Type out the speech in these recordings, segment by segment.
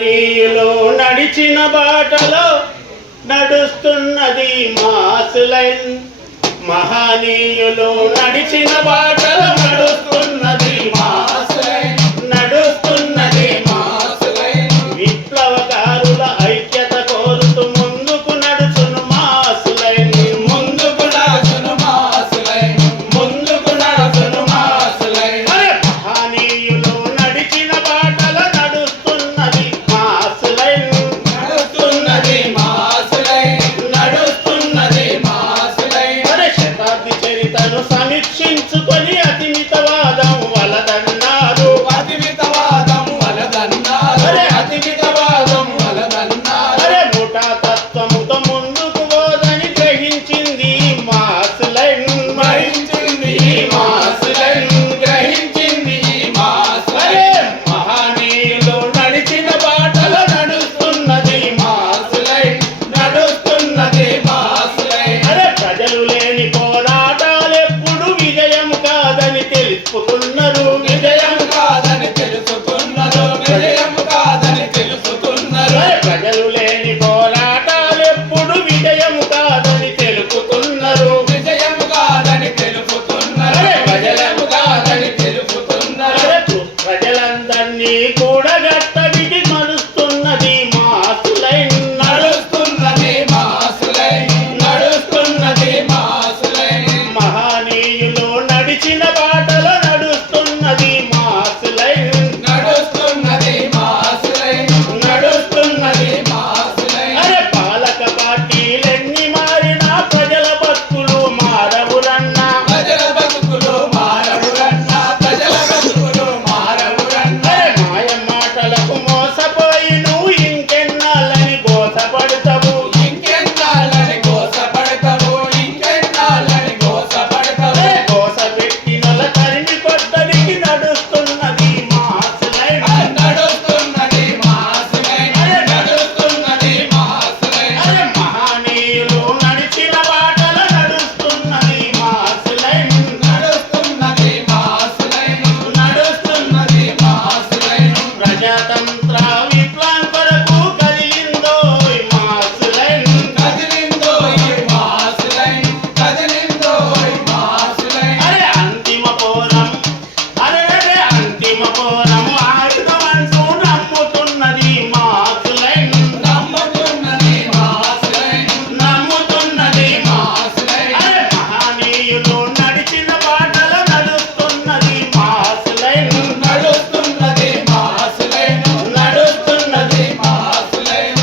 నీలో నడిచిన బాటలో నడుస్తున్నది మాసులైన్. మహనీయులు నడిచిన బాటలో నడుస్తున్నది మాసులైన్, నడుస్తున్నది మాసులైన్. విప్లవకారుల ఐక్యత కోరుతూ ముందుకు నడుచును మాసులైన్, ముందుకు నడుచును మాసులైన్, ముందుకు నడుచును మాసులైన్. మహనీయులు నడిచిన బాటలో నడుస్తున్నది మాసులైన్, నడుస్తున్నది మాసులైన్, నడుస్తున్నది మాసులైన్. శతాబ్ది చరితను సమీక్షించుకొని అతిమితవాదం వలదన్నారు, అతిమితవాదం వలదన్నారు, అతిమితవాదం వలదన్నారు. ముఠా తత్వముతో ముందుకు పోదని గ్రహించింది మాసులైన్, గ్రహించింది మాసులైన్, గ్రహించింది మాసులైన్. మహనీయులు నడిచిన బాటలో నడుస్తున్నది మాసులైన్, నడుస్తున్నది మాసులైన్. ప్రజలు లేని పోరాటాలెప్పుడు విజయం కాదని తెలుసుకున్నారు, విజయం కాదని తెలుసుకున్నారు, విజయం కాదని తెలుసుకున్నారు. ప్రజలు లేని పోరాటాలెప్పుడు విజయం కాదని తెలుపుతున్నారు, విజయం కాదని తెలుపుతున్నారు, విజయం కాదని తెలుపుతున్నారు. ప్రజలందరినీ కూడగట్టడికి నడుస్తున్నది మాసులైన్, నడుస్తున్నది మాసులైన్, నడుస్తున్నది మాసులైన్. మహనీయులు నడిచిన బాటలో నడుస్తున్నది మాసులైన్, నడుస్తున్నది మాసులైన్, నడుస్తున్నది మాసులైన్. పాలక పార్టీలెన్ని మారినా ప్రజల బతుకులు మారవురన్నా, ప్రజల బతుకులు మారవురన్నా, ప్రజల బతుకులు మారవురన్నా. మాయ మాటలకు మోసపోయి నువ్వు ఇంకెన్నాళ్ళని గోసపడతావు, ఇంకెన్నాళ్ళని గోసపడతావు, ఇంకెన్నాళ్ళని గోసపడతావు. గోస పెట్టినల తరిమి కొట్టడికి నడుస్తున్నది మాసులైన్, నడుస్తున్నది మాసులైన్, నడుస్తున్నది మాసులైన్. మహనీయులు నడిచిన బాటలో నడుస్తున్నది మాసులైన్, నడుస్తున్నది మాసులైన్, నడుస్తున్నది మాసులైన్. ప్రజాతంత్ర విప్లవం కొరకు కదిలిందో మాసులైన్, కదిలిందో మాసులైన్, కదిలిందో మాసులైన్. అంతిమ పోరం, అంతిమ పోరం ఆయుధమంటూ నమ్ముతున్నది మాసులైన్, నమ్ముతున్నది మాసులైన్, నమ్ముతున్నది మాసులైన్. మహనీయులు నడిచిన బాటలో నడుస్తున్నది మాసులైన్, నడుస్తున్నది మాసులైన్, నడుస్తున్నది మాసులైన్.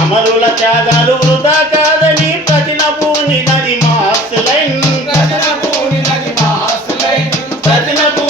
అమరుల త్యాగాలు వృధా కాదని ప్రతినబూనినది మాసులైన్, ప్రతినబూనినది మాసులైన్, ప్రతినబూ